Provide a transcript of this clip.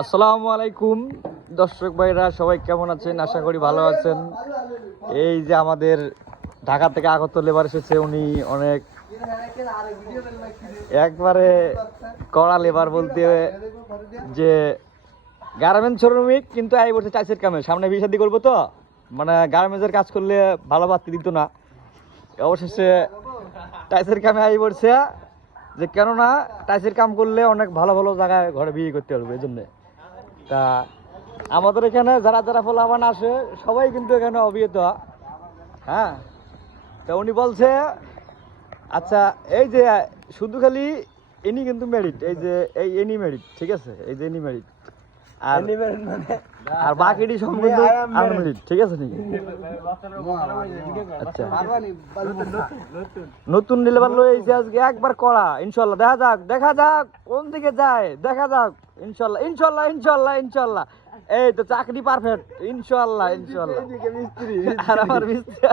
আসসালামু আলাইকুম দর্শক ভাইরা, সবাই কেমন আছেন? আশা করি ভালো আছেন। এই যে আমাদের ঢাকা থেকে আগত লেবার এসেছে, উনি অনেক একবারে কড়া লেবার, বলতে যে গার্মেন্টস শ্রমিক, কিন্তু এই বছর টাইসের কামে সামনে বিয়ে শাদী করবো, তো মানে গার্মেন্টসের কাজ করলে ভালো বাড়তি দিত না। অবশেষে টাইসের কামে আই পড়ছে, যে কেননা টাইসের কাম করলে অনেক ভালো ভালো জায়গায় ঘরে বিয়ে করতে পারবে। এই জন্যে তা আমাদের এখানে যারা যারা ফলাফান আসে সবাই কিন্তু এখানে অভিহিত। হ্যাঁ, তা উনি বলছে আচ্ছা, এই যে শুধু খালি ইনি কিন্তু মেরিট, এই যে এই এনি মেরিট, ঠিক আছে, এই যে এনি মেরিট, আর আর বাকিটি সব কিন্তু আনমেরিট, ঠিক আছে নাকি? আচ্ছা, নতুন নিলেবার লই এসে আজকে একবার করা, ইনশাল্লাহ দেখা যাক কোন দিকে যায়, দেখা যাক ইনশাল্লাহ ইনশাল্লাহ ইনশাল্লাহ ইনশাল্লাহ। এই তো চাকরি পারফেক্ট, ইনশাল্লাহ ইনশাল্লাহ। আর আমার মিস্ত্রি